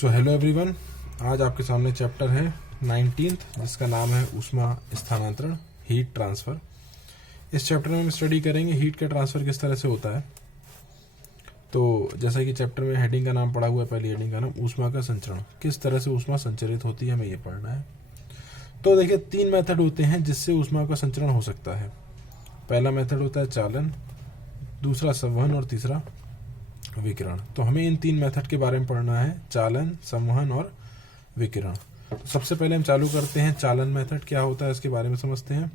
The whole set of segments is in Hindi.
सो हेलो एवरीवन, आज आपके सामने चैप्टर है 19 जिसका नाम है ऊष्मा स्थानांतरण, हीट ट्रांसफर। इस चैप्टर में हम स्टडी करेंगे हीट का ट्रांसफर किस तरह से होता है। तो जैसा कि चैप्टर में हेडिंग का नाम पड़ा हुआ है, पहली हेडिंग का नाम ऊष्मा का संचरण, किस तरह से ऊष्मा संचरित होती है, हमें ये पढ़ना है। तो देखिए 3 मेथड होते हैं जिससे ऊष्मा का संचरण हो सकता है। पहला मेथड होता है चालन, दूसरा संवहन और तीसरा विकिरण। तो हमें इन 3 मेथड के बारे में पढ़ना है, चालन, संवहन और विकिरण। तो सबसे पहले हम चालू करते हैं चालन मेथड क्या होता है इसके बारे में समझते हैं।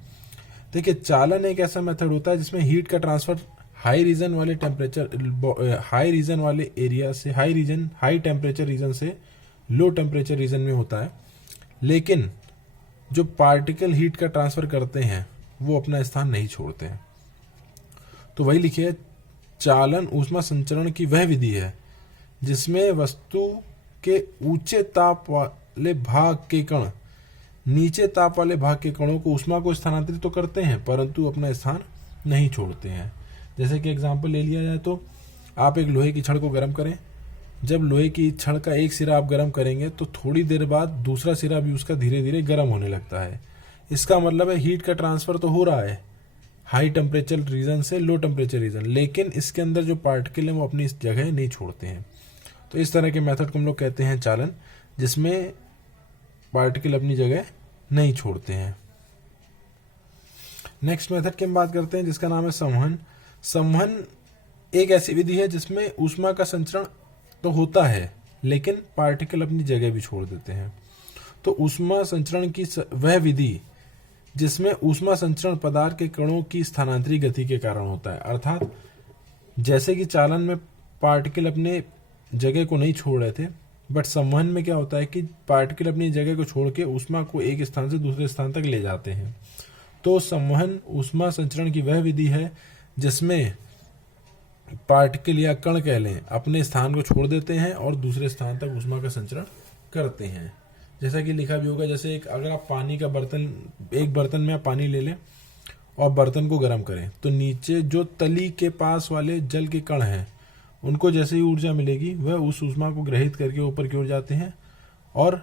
देखिए चालन एक ऐसा मेथड होता है जिसमें हीट का ट्रांसफर हाई रीजन वाले टेम्परेचर, हाई रीजन वाले एरिया से हाई टेम्परेचर रीजन से लो टेम्परेचर रीजन में होता है, लेकिन जो पार्टिकल हीट का ट्रांसफर करते हैं वो अपना स्थान नहीं छोड़ते हैं। तो वही लिखिए, चालन ऊष्मा संचरण की वह विधि है जिसमें वस्तु के ऊंचे ताप वाले भाग के कण नीचे ताप वाले भाग के कणों को ऊष्मा को स्थानांतरित तो करते हैं परंतु अपना स्थान नहीं छोड़ते हैं। जैसे कि एग्जांपल ले लिया जाए तो आप एक लोहे की छड़ को गर्म करें। जब लोहे की छड़ का एक सिरा आप गर्म करेंगे तो थोड़ी देर बाद दूसरा सिरा भी उसका धीरे धीरे गर्म होने लगता है। इसका मतलब है हीट का ट्रांसफर तो हो रहा है हाई टेम्परेचर रीजन से लो टेम्परेचर रीजन, लेकिन इसके अंदर जो पार्टिकल हैं वो अपनी जगह नहीं छोड़ते हैं। तो इस तरह के मेथड को हम लोग कहते हैं चालन, जिसमें पार्टिकल अपनी जगह नहीं छोड़ते हैं। नेक्स्ट मेथड की हम बात करते हैं जिसका नाम है संवहन। संवहन एक ऐसी विधि है जिसमें ऊष्मा का संचरण तो होता है लेकिन पार्टिकल अपनी जगह भी छोड़ देते हैं। तो ऊष्मा संचरण की वह विधि जिसमें ऊष्मा संचरण पदार्थ के कणों की स्थानांतरित गति के कारण होता है। अर्थात जैसे कि चालन में पार्टिकल अपने जगह को नहीं छोड़ रहे थे, बट संवहन में क्या होता है कि पार्टिकल अपनी जगह को छोड़ के ऊष्मा को एक स्थान से दूसरे स्थान तक ले जाते हैं। तो संवहन ऊष्मा संचरण की वह विधि है जिसमें पार्टिकल या कण कह लें अपने स्थान को छोड़ देते हैं और दूसरे स्थान तक ऊष्मा का संचरण करते हैं। जैसा कि लिखा भी होगा, जैसे अगर आप पानी का एक बर्तन में आप पानी ले लें और बर्तन को गर्म करें तो नीचे जो तली के पास वाले जल के कण हैं उनको जैसे ही ऊर्जा मिलेगी वह उस ऊष्मा को ग्रहित करके ऊपर की ओर जाते हैं और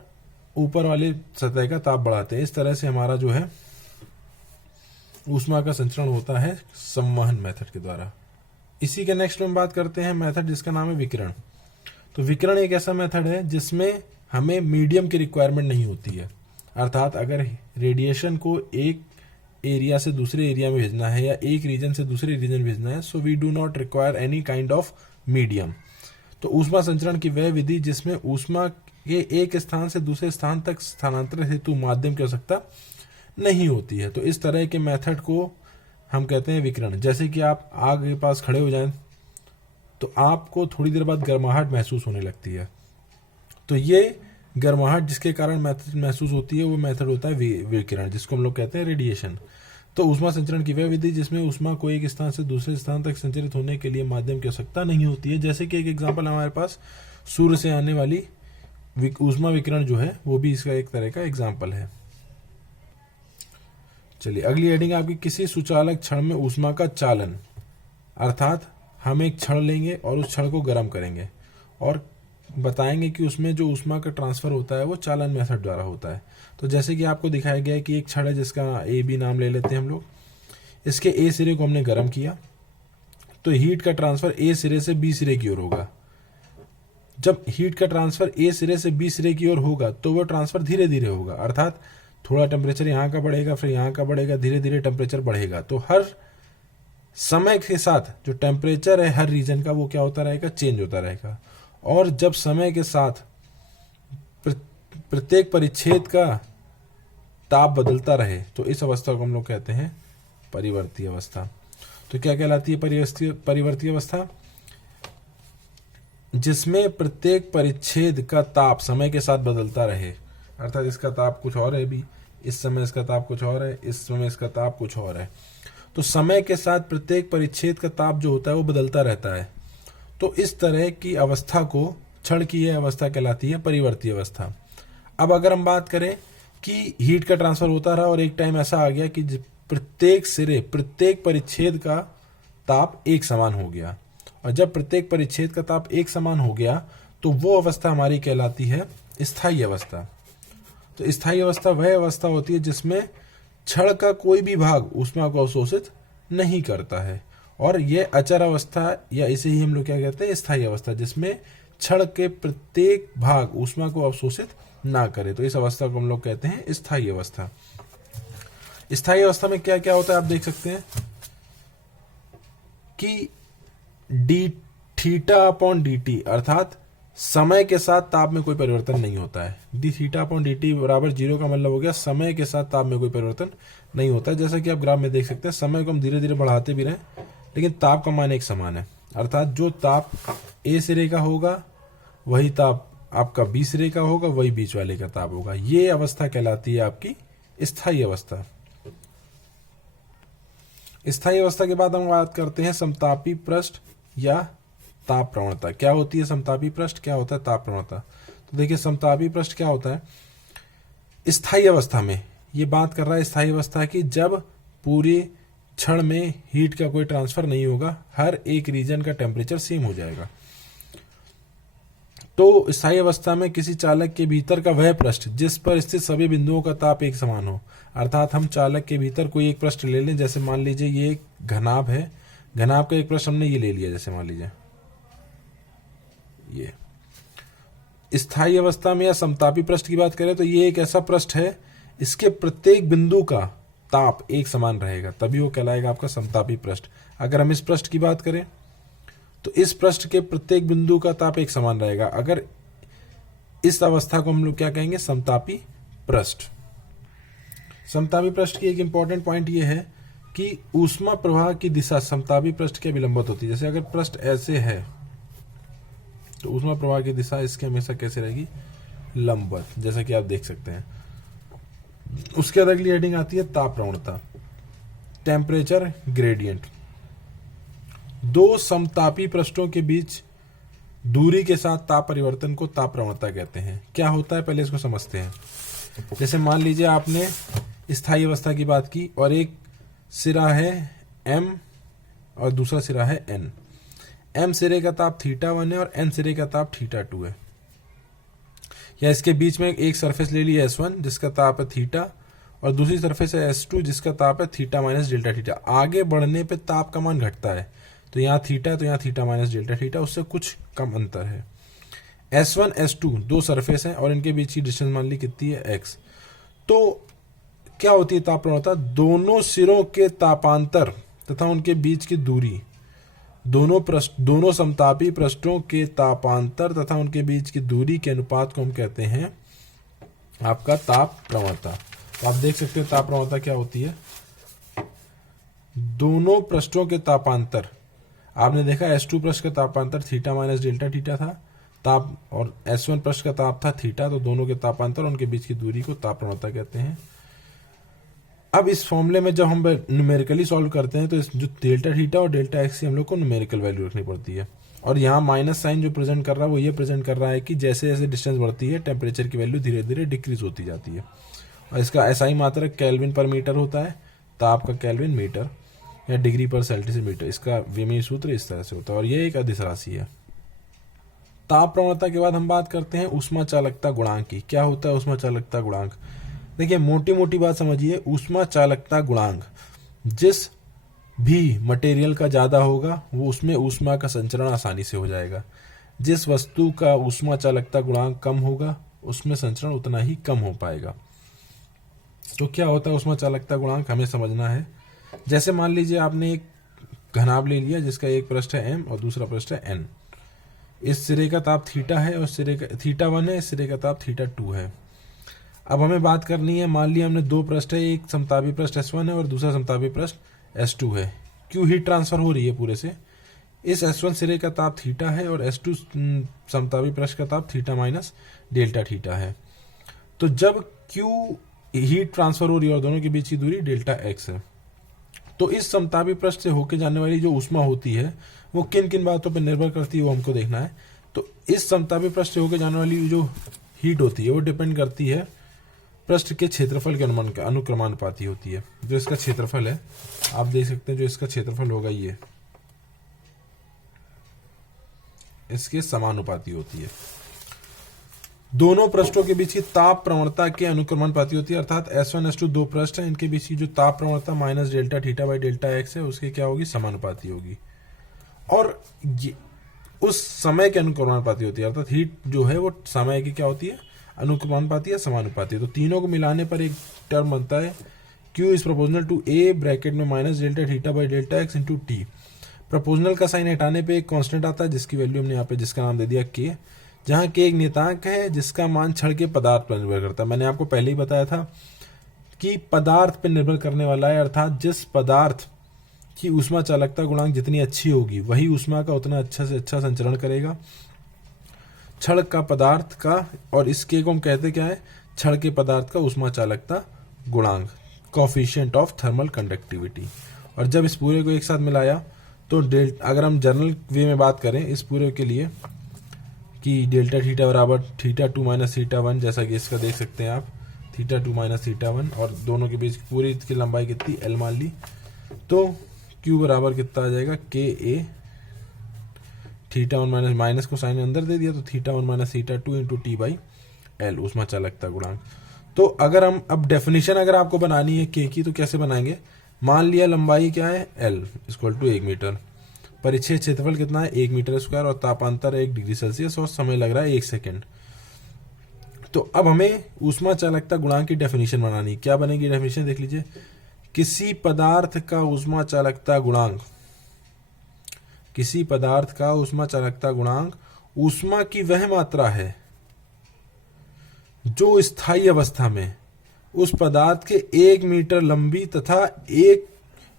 ऊपर वाले सतह का ताप बढ़ाते हैं। इस तरह से हमारा जो है ऊष्मा का संचरण होता है संवहन मेथड के द्वारा। इसी के नेक्स्ट में हम बात करते हैं मेथड जिसका नाम है विकिरण। तो विकिरण एक ऐसा मेथड है जिसमें हमें मीडियम की रिक्वायरमेंट नहीं होती है। अर्थात अगर रेडिएशन को एक एरिया से दूसरे एरिया में भेजना है या एक रीजन से दूसरे रीजन भेजना है, so we do not require any kind of medium. तो ऊष्मा संचरण की वह विधि जिसमें ऊष्मा के एक स्थान से दूसरे स्थान तक स्थानांतरण हेतु माध्यम की आवश्यकता नहीं होती है। तो इस तरह के मेथड को हम कहते हैं विकिरण। जैसे कि आप आग के पास खड़े हो जाएं तो आपको थोड़ी देर बाद गर्माहट महसूस होने लगती है। तो ये गर्माहट जिसके कारण महसूस होती है वो मेथड होता है विकिरण, जिसको हम लोग कहते हैं रेडिएशन। तो ऊष्मा संचरण की वह विधि जिसमें ऊष्मा को एक स्थान से दूसरे स्थान तक संचरित होने के लिए माध्यम की आवश्यकता नहीं होती है। जैसे कि एक एग्जांपल हमारे पास सूर्य से आने वाली ऊष्मा विकिरण जो है वो भी इसका एक तरह का एग्जाम्पल है। चलिए अगली हेडिंग आपकी, किसी सुचालक छड़ में ऊष्मा का चालन। अर्थात हम एक छड़ लेंगे और उस छड़ को गर्म करेंगे और बताएंगे कि उसमें जो ऊष्मा का ट्रांसफर होता है वो चालन मेथड द्वारा होता है। तो जैसे कि आपको दिखाया गया है कि एक छड़ है जिसका ए बी नाम ले लेते हैं हम लोग। इसके ए सिरे को हमने गर्म किया तो हीट का ट्रांसफर ए सिरे से बी सिरे की ओर होगा। जब हीट का ट्रांसफर ए सिरे से बी सिरे की ओर होगा तो वो ट्रांसफर धीरे धीरे होगा। अर्थात थोड़ा टेम्परेचर यहाँ का बढ़ेगा, फिर यहाँ का बढ़ेगा, धीरे धीरे टेम्परेचर बढ़ेगा। तो हर समय के साथ जो टेम्परेचर है हर रीजन का वो क्या होता रहेगा, चेंज होता रहेगा। और जब समय के साथ प्रत्येक परिच्छेद का ताप बदलता रहे तो इस अवस्था को हम लोग कहते हैं परिवर्ती अवस्था। तो क्या कहलाती है परिवर्ती अवस्था? जिसमें प्रत्येक परिच्छेद का ताप समय के साथ बदलता रहे। अर्थात इसका ताप कुछ और है भी, इस समय इसका ताप कुछ और है, इस समय इसका ताप कुछ और है। तो समय के साथ प्रत्येक परिच्छेद का ताप जो होता है वो बदलता रहता है। तो इस तरह की अवस्था को, छड़ की यह अवस्था कहलाती है परिवर्ती अवस्था। अब अगर हम बात करें कि हीट का ट्रांसफर होता रहा और एक टाइम ऐसा आ गया कि प्रत्येक सिरे, प्रत्येक परिच्छेद का ताप एक समान हो गया, और जब प्रत्येक परिच्छेद का ताप एक समान हो गया तो वो अवस्था हमारी कहलाती है स्थायी अवस्था। तो स्थायी अवस्था वह अवस्था होती है जिसमें क्षण का कोई भी भाग ऊष्मा को अवशोषित नहीं करता है, और यह अचर अवस्था, या इसे ही हम लोग क्या कहते हैं, स्थायी अवस्था, जिसमें क्षण के प्रत्येक भाग ऊष्मा को अवशोषित ना करे, तो इस अवस्था को हम लोग कहते हैं स्थायी अवस्था। स्थायी अवस्था में क्या क्या होता है आप देख सकते हैं कि D theta upon D T, अर्थात समय के साथ ताप में कोई परिवर्तन नहीं होता है। D theta upon D T बराबर 0 का मतलब हो गया समय के साथ ताप में कोई परिवर्तन नहीं होता है। जैसा कि आप ग्राफ में देख सकते हैं, समय को हम धीरे धीरे बढ़ाते भी रहें लेकिन ताप का मान एक समान है, अर्थात जो ताप ए सिरे का होगा वही ताप आपका बी सिरे का होगा, वही बीच वाले का ताप होगा। ये अवस्था कहलाती है आपकी स्थायी अवस्था। स्थायी अवस्था के बाद हम बात करते हैं समतापी पृष्ठ या ताप प्रवणता। क्या होती है समतापी पृष्ठ, क्या होता है ताप प्रवणता? तो देखिए समतापी पृष्ठ क्या होता है, स्थायी अवस्था में ये बात कर रहा है स्थायी अवस्था की, जब पूरे क्षण में हीट का कोई ट्रांसफर नहीं होगा, हर एक रीजन का टेम्परेचर सेम हो जाएगा। तो स्थायी अवस्था में किसी चालक के भीतर का वह पृष्ठ जिस पर स्थित सभी बिंदुओं का ताप एक समान हो, अर्थात हम चालक के भीतर कोई एक पृष्ठ ले लें, जैसे मान लीजिए ये एक घनाभ है, घनाभ का एक पृष्ठ हमने ये ले लिया, जैसे मान लीजिए ये स्थायी अवस्था में या समतापी पृष्ठ की बात करें तो ये एक ऐसा पृष्ठ है इसके प्रत्येक बिंदु का ताप एक समान रहेगा, तभी वो कहलाएगा आपका समतापी पृष्ठ। अगर हम इस पृष्ठ की बात करें तो इस पृष्ठ के प्रत्येक बिंदु का ताप एक समान रहेगा। अगर इस अवस्था को हम लोग क्या कहेंगे, समतापी पृष्ठ। समतापी पृष्ठ की एक इंपॉर्टेंट पॉइंट ये है कि ऊष्मा प्रवाह की दिशा समतापी पृष्ठ के विलंबित होती है। जैसे अगर पृष्ठ ऐसे है तो ऊष्मा प्रवाह की दिशा इसके हमेशा कैसे रहेगी, लंबवत, जैसा कि आप देख सकते हैं। उसके बाद अगली हेडिंग आती है ताप प्रवणता, टेम्परेचर ग्रेडियंट। दो समतापी पृष्ठों के बीच दूरी के साथ ताप परिवर्तन को ताप प्रवणता कहते हैं। क्या होता है पहले इसको समझते हैं। जैसे मान लीजिए आपने स्थायी अवस्था की बात की और एक सिरा है m और दूसरा सिरा है n। m सिरे का ताप θ1 है और n सिरे का ताप θ2 है। या इसके बीच में एक सरफेस ले ली S1 जिसका ताप है थीटा और दूसरी सरफेस है S2 जिसका ताप है थीटा माइनस डेल्टा थीटा। आगे बढ़ने पे ताप का मान घटता है, तो यहाँ थीटा है तो यहाँ थीटा माइनस डेल्टा थीटा, उससे कुछ कम अंतर है। S1 S2 दो सरफेस हैं और इनके बीच की डिस्टेंस मान ली कितनी है x। तो क्या होती है ताप प्रवणता, दोनों सिरों के तापांतर तथा उनके बीच की दूरी, दोनों समतापी पृष्ठों के तापांतर तथा उनके बीच की दूरी के अनुपात को हम कहते हैं आपका ताप प्रवणता। तो आप देख सकते हैं ताप प्रवणता क्या होती है, दोनों पृष्ठों के तापांतर। आपने देखा S2 पृष्ठ का तापांतर थीटा माइनस डेल्टा थीटा था ताप, और S1 पृष्ठ का ताप था थीटा, तो दोनों के तापांतर और उनके बीच की दूरी को ताप प्रवणता कहते हैं। अब इस फॉर्मूले में जब हम न्यूमेरिकली सॉल्व करते हैं तो इस जो डेल्टा थीटा और डेल्टा एक्स की हम लोग को न्यूमेरिकल वैल्यू रखनी पड़ती है। और यहाँ माइनस साइन जो प्रेजेंट कर रहा है वो ये प्रेजेंट कर रहा है कि जैसे जैसे डिस्टेंस बढ़ती है टेम्परेचर की वैल्यू धीरे धीरे डिक्रीज होती जाती है। और इसका एसआई मात्रक केल्विन पर मीटर होता है, ताप का केल्विन मीटर या डिग्री पर सेल्सियस मीटर, इसका विमेय सूत्र इस तरह से होता है और ये एक अदिश राशि है। ताप प्रवणता के बाद हम बात करते हैं ऊष्मा चालकता गुणांक की। क्या होता है ऊष्मा चालकता गुणांक? देखिए मोटी मोटी बात समझिए, ऊष्मा चालकता गुणांक जिस भी मटेरियल का ज्यादा होगा वो उसमें ऊष्मा का संचरण आसानी से हो जाएगा। जिस वस्तु का ऊष्मा चालकता गुणांक कम होगा उसमें संचरण उतना ही कम हो पाएगा। तो क्या होता है ऊष्मा चालकता गुणांक, हमें समझना है। जैसे मान लीजिए आपने एक घनाभ ले लिया जिसका एक पृष्ठ है m और दूसरा पृष्ठ है n। इस सिरे का ताप थीटा है और सिरे का θ1 है, इस सिरे का ताप θ2 है। अब हमें बात करनी है, मान लिया हमने दो पृष्ठ है, एक समतापी पृष्ठ S1 है और दूसरा समतापी पृष्ठ S2 है। क्यों हीट ट्रांसफर हो रही है पूरे से, इस S1 सिरे का ताप थीटा है और S2 समतापी पृष्ठ का ताप थीटा माइनस डेल्टा थीटा है। तो जब Q हीट ट्रांसफर हो रही है और दोनों के बीच की दूरी डेल्टा x है, तो इस समतापी पृष्ठ से होकर जाने वाली जो ऊष्मा होती है वो किन किन बातों पर निर्भर करती है वो हमको देखना है। तो इस समतापी पृष्ठ से होकर जाने वाली जो हीट होती है वो डिपेंड करती है पृष्ठ के क्षेत्रफल के अनुक्रमानुपाती होती है। जो इसका क्षेत्रफल है आप देख सकते हैं, जो इसका क्षेत्रफल होगा ये इसके समानुपाती होती है। दोनों पृष्ठों के बीच की ताप प्रवणता के अनुक्रमणपाती होती है, अर्थात S1 S2 दो पृष्ठ हैं, इनके बीच की जो ताप प्रवणता minus delta theta by delta x है उसके क्या होगी, समानुपाती होगी। और ये उस समय के अनुक्रमणपाती होती है, अर्थात हीट जो है वो समय की क्या होती है, अनुक्रमणपाती या समानुपाती। तो तीनों को मिलाने पर एक टर्म बनता है Q is proportional to A bracket में minus delta theta by delta x into t. Proportional का साइन हटाने पे एक कांस्टेंट आता है जिसकी वैल्यू हमने यहाँ पे जिसका नाम दे दिया K, जहाँ K एक नियतांक है जिसका मान छड़ के पदार्थ पर निर्भर करता है। मैंने आपको पहले ही बताया था कि पदार्थ पर निर्भर करने वाला है, अर्थात जिस पदार्थ की ऊष्मा चालकता गुणांक जितनी अच्छी होगी वही ऊष्मा का उतना अच्छा से अच्छा संचरण करेगा। छड़ का पदार्थ का, और इस K को हम कहते क्या है, छड़ के पदार्थ का ऊष्मा चालकता गुणांक, कोफिशिएंट ऑफ थर्मल कंडक्टिविटी। और जब इस पूरे को एक साथ मिलाया तो अगर हम जनरल वे में बात करें इस पूरे के लिए कि डेल्टा थीटा बराबर theta two minus theta one, जैसा कि इसका देख सकते हैं आप, theta two minus theta one, और दोनों के बीच पूरी की लंबाई कितनी L मान ली, तो Q बराबर कितना आ जाएगा, के A theta one minus, minus को साइन अंदर दे दिया तो theta one minus theta two into T by L ऊष्मा चालकता गुणांक। तो अगर हम अब डेफिनेशन अगर आपको बनानी है के की तो कैसे बनाएंगे, मान लिया लंबाई क्या है L इक्वल टू 1 मीटर, परिच्छेद क्षेत्रफल कितना है 1 मीटर स्क्वायर, और तापांतर 1 डिग्री सेल्सियस, और समय लग रहा है 1 सेकेंड। तो अब हमें ऊष्मा चालकता गुणांक की डेफिनेशन बनानी, क्या बनेगी डेफिनेशन देख लीजिए, किसी पदार्थ का ऊष्मा चालकता गुणांक, किसी पदार्थ का ऊष्मा चालकता गुणांक ऊष्मा की वह मात्रा है जो स्थायी अवस्था में उस पदार्थ के 1 मीटर लंबी तथा 1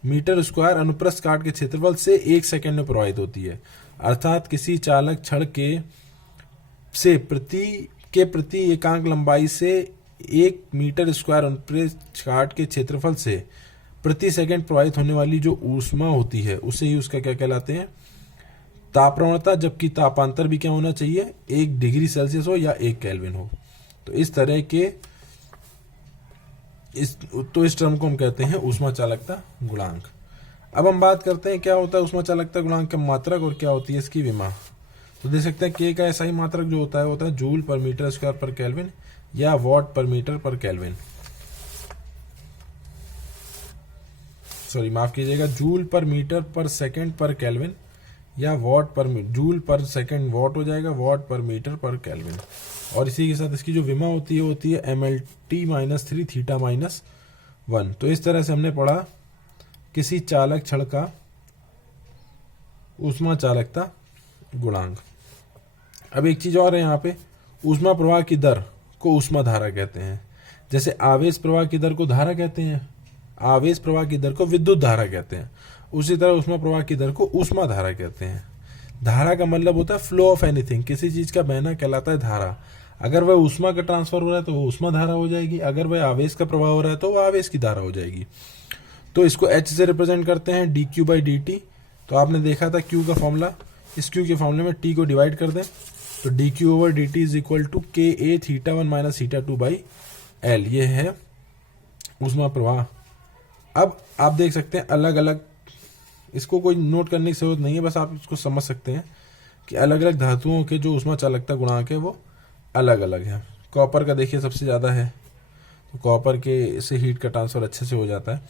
मीटर स्क्वायर अनुप्रस्थ काट के क्षेत्रफल से 1 सेकेंड में प्रवाहित होती है। अर्थात किसी चालक छड़ के प्रति एकांक लंबाई से 1 मीटर स्क्वायर अनुप्रस्थ काट के क्षेत्रफल से प्रति सेकंड प्रवाहित होने वाली जो ऊष्मा होती है उसे ही उसका क्या कहलाते हैं, ताप प्रवणता, जबकि तापांतर भी क्या होना चाहिए 1 डिग्री सेल्सियस हो या 1 केल्विन हो। तो इस तरह के इस टर्म को हम कहते हैं ऊष्मा चालकता गुणांक। अब हम बात करते हैं क्या होता है ऊष्मा चालकता गुणांक का मात्रक और क्या होती है इसकी विमा। तो देख सकते हैं के का ऐसा ही मात्रक जो होता है जूल पर मीटर स्क्वायर पर केल्विन या वॉट पर मीटर पर केल्विन, सॉरी माफ कीजिएगा, जूल पर मीटर पर सेकंड पर केल्विन या वॉट पर जूल पर सेकंड वॉट हो जाएगा, वॉट पर मीटर पर केल्विन। और इसी के साथ इसकी जो विमा होती है MLT माइनस 3 थीटा माइनस 1। तो इस तरह से हमने पढ़ा किसी चालक छड़ का ऊष्मा चालकता गुणांक। अब एक चीज और है यहाँ पे, ऊष्मा प्रवाह की दर को ऊष्मा धारा कहते हैं। जैसे आवेश प्रवाह की दर को धारा कहते हैं, आवेश प्रवाह की दर को विद्युत धारा कहते हैं, उसी तरह ऊष्मा प्रवाह की दर को ऊष्मा धारा कहते हैं। धारा का मतलब होता है फ्लो ऑफ एनीथिंग, किसी चीज का बहना कहलाता है धारा। अगर वह ऊष्मा का ट्रांसफर हो रहा है तो वो ऊष्मा धारा हो जाएगी, अगर वह आवेश का प्रवाह हो रहा है तो वह आवेश की धारा हो जाएगी। तो इसको H से रिप्रेजेंट करते हैं dq बाई dt। तो आपने देखा था Q का फॉर्मूला, इस Q के फॉर्मूले में T को डिवाइड कर दें तो dq over dt is equal to K A theta one minus theta two by L, ये है ऊष्मा प्रवाह। अब आप देख सकते हैं अलग अलग, इसको कोई नोट करने की जरूरत नहीं है, बस आप इसको समझ सकते हैं कि अलग अलग धातुओं के जो ऊष्मा चालकता गुणांक है वो अलग अलग है। कॉपर का देखिए सबसे ज़्यादा है, तो कॉपर के से हीट का ट्रांसफर अच्छे से हो जाता है।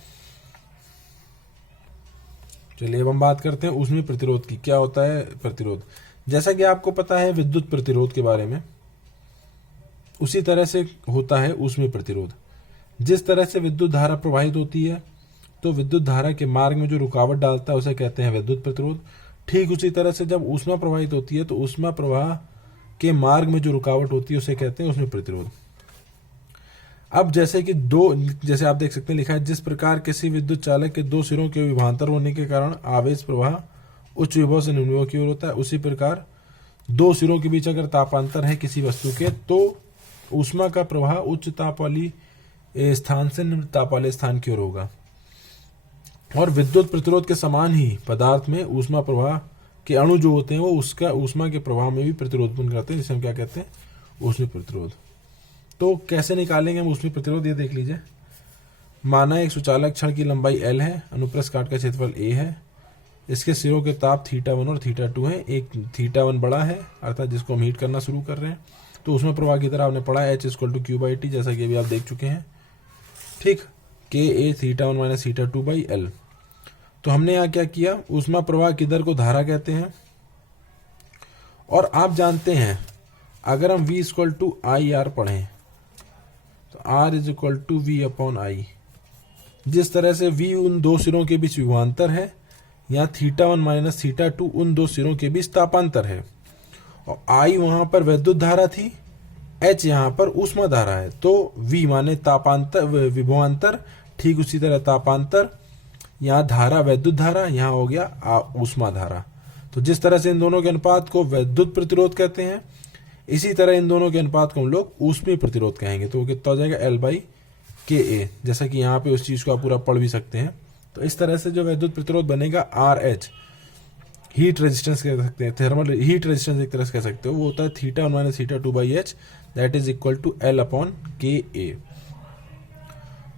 चलिए अब हम बात करते हैं ऊष्मीय प्रतिरोध की। क्या होता है प्रतिरोध, जैसा कि आपको पता है विद्युत प्रतिरोध के बारे में, उसी तरह से होता है ऊष्मीय प्रतिरोध। जिस तरह से विद्युत धारा प्रवाहित होती है तो विद्युत धारा के मार्ग में जो रुकावट डालता है उसे कहते हैं विद्युत प्रतिरोध। ठीक उसी तरह से जब ऊष्मा प्रवाहित होती है तो ऊष्मा प्रवाह के मार्ग में जो रुकावट होती है उसे कहते हैं ऊष्मीय प्रतिरोध। अब जैसे आप देख सकते हैं लिखा है, जिस प्रकार किसी विद्युत चालक के दो सिरों के विभवांतर होने के कारण आवेश प्रवाह उच्च विभव से निम्न विभव की ओर होता है, उसी प्रकार दो सिरों के बीच अगर तापांतर है किसी वस्तु के तो ऊष्मा का प्रवाह उच्च ताप वाली स्थान से निम्न ताप वाले स्थान की ओर होगा। और विद्युत प्रतिरोध के समान ही पदार्थ में ऊष्मा प्रवाह के अणु जो होते हैं वो उसका ऊष्मा के प्रवाह में भी प्रतिरोध उत्पन्न करते हैं, जिसे हम क्या कहते हैं ऊष्मीय प्रतिरोध। तो कैसे निकालेंगे हम ऊष्मीय प्रतिरोध, ये देख लीजिए। माना एक सुचालक छड़ की लंबाई L है, अनुप्रस्थ काट का क्षेत्रफल A है, इसके सिरों के ताप θ1 और θ2 हैं। एक θ1 बड़ा है अर्थात जिसको हम हीट करना शुरू कर रहे हैं, तो उसमें प्रवाह की तरह आपने पढ़ा H = Q/T, जैसा कि अभी आप देख चुके हैं। ठीक, KA θ1 - θ2/L। तो हमने यहाँ क्या किया, ऊष्मा प्रवाह की दर को धारा कहते हैं। और आप जानते हैं अगर हम V = IR पढ़ें तो R = V/I। जिस तरह से V उन दो सिरों के बीच विभवांतर है, यहाँ θ1 - θ2 उन दो सिरों के बीच तापांतर है। और I वहां पर विद्युत धारा थी, H यहाँ पर ऊष्मा धारा है। तो V माने तापांतर विभवांतर, ठीक उसी तरह तापांतर, यहाँ धारा विद्युत धारा, यहाँ हो गया ऊष्मा धारा। तो जिस तरह से इन दोनों के अनुपात को विद्युत प्रतिरोध कहते हैं, इसी तरह इन दोनों के अनुपात को हम लोग ऊष्मीय प्रतिरोध कहेंगे। तो वो कितना हो जाएगा, L/KA। जैसा कि यहाँ पे उस चीज को आप पूरा पढ़ भी सकते हैं। तो इस तरह से जो विद्युत प्रतिरोध बनेगा RH, हीट रेजिस्टेंस कह सकते हैं, थर्मल हीट रेजिस्टेंस एक तरह से कह सकते हो, वो होता है θ1 - θ2/H, that is equal to L/KA।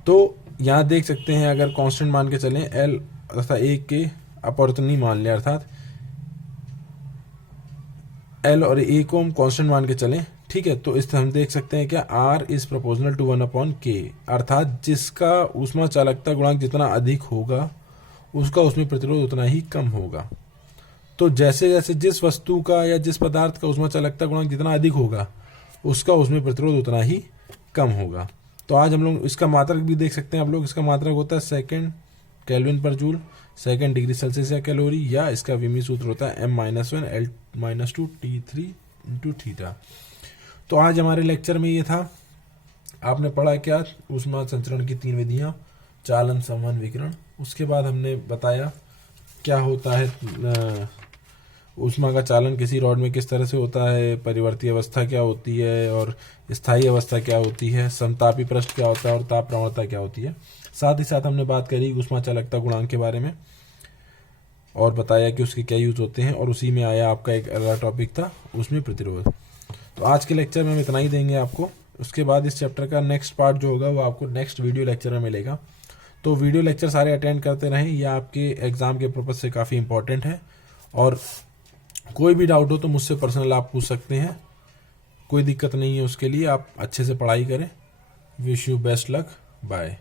तो यहाँ देख सकते हैं, अगर कांस्टेंट मान के चलें L अर्थात A के अपवर्तनी मान लें, अर्थात L और A को हम कांस्टेंट मान के चलें, ठीक है। तो इस हम देख सकते हैं क्या, R is proportional to 1/K, अर्थात जिसका ऊष्मा चालकता गुणांक जितना अधिक होगा उसका उसमें प्रतिरोध उतना ही कम होगा। तो जैसे जैसे जिस वस्तु का या जिस पदार्थ का ऊष्मा चालकता गुणांक जितना अधिक होगा उसका उसमें प्रतिरोध उतना ही कम होगा। तो आज हम लोग इसका मात्रक भी देख सकते हैं। आप लोग इसका मात्रक होता है सेकेंड केल्विन पर जूल, सेकेंड डिग्री सेल्सियस या कैलोरी, या इसका विमी सूत्र होता है M-1L-2 T3 × θ। तो आज हमारे लेक्चर में ये था। आपने पढ़ा क्या, ऊष्मा संचरण की 3 विधियां, चालन, संवहन, विकिरण। उसके बाद हमने बताया क्या होता है ऊष्मा का चालन किसी रॉड में किस तरह से होता है, परिवर्ती अवस्था क्या होती है और स्थायी अवस्था क्या होती है, समतापी पृष्ठ क्या होता है और ताप प्रवणता क्या होती है। साथ ही साथ हमने बात करी ऊष्मा चालकता गुणांक के बारे में और बताया कि उसके क्या यूज होते हैं। और उसी में आया आपका एक अगला टॉपिक था ऊष्मीय प्रतिरोध। तो आज के लेक्चर में हम इतना ही देंगे आपको। उसके बाद इस चैप्टर का नेक्स्ट पार्ट जो होगा वो आपको नेक्स्ट वीडियो लेक्चर में मिलेगा। तो वीडियो लेक्चर सारे अटेंड करते रहें, यह आपके एग्जाम के पर्पज से काफ़ी इंपॉर्टेंट है। और कोई भी डाउट हो तो मुझसे पर्सनल आप पूछ सकते हैं, कोई दिक्कत नहीं है उसके लिए। आप अच्छे से पढ़ाई करें। Wish you best luck, bye.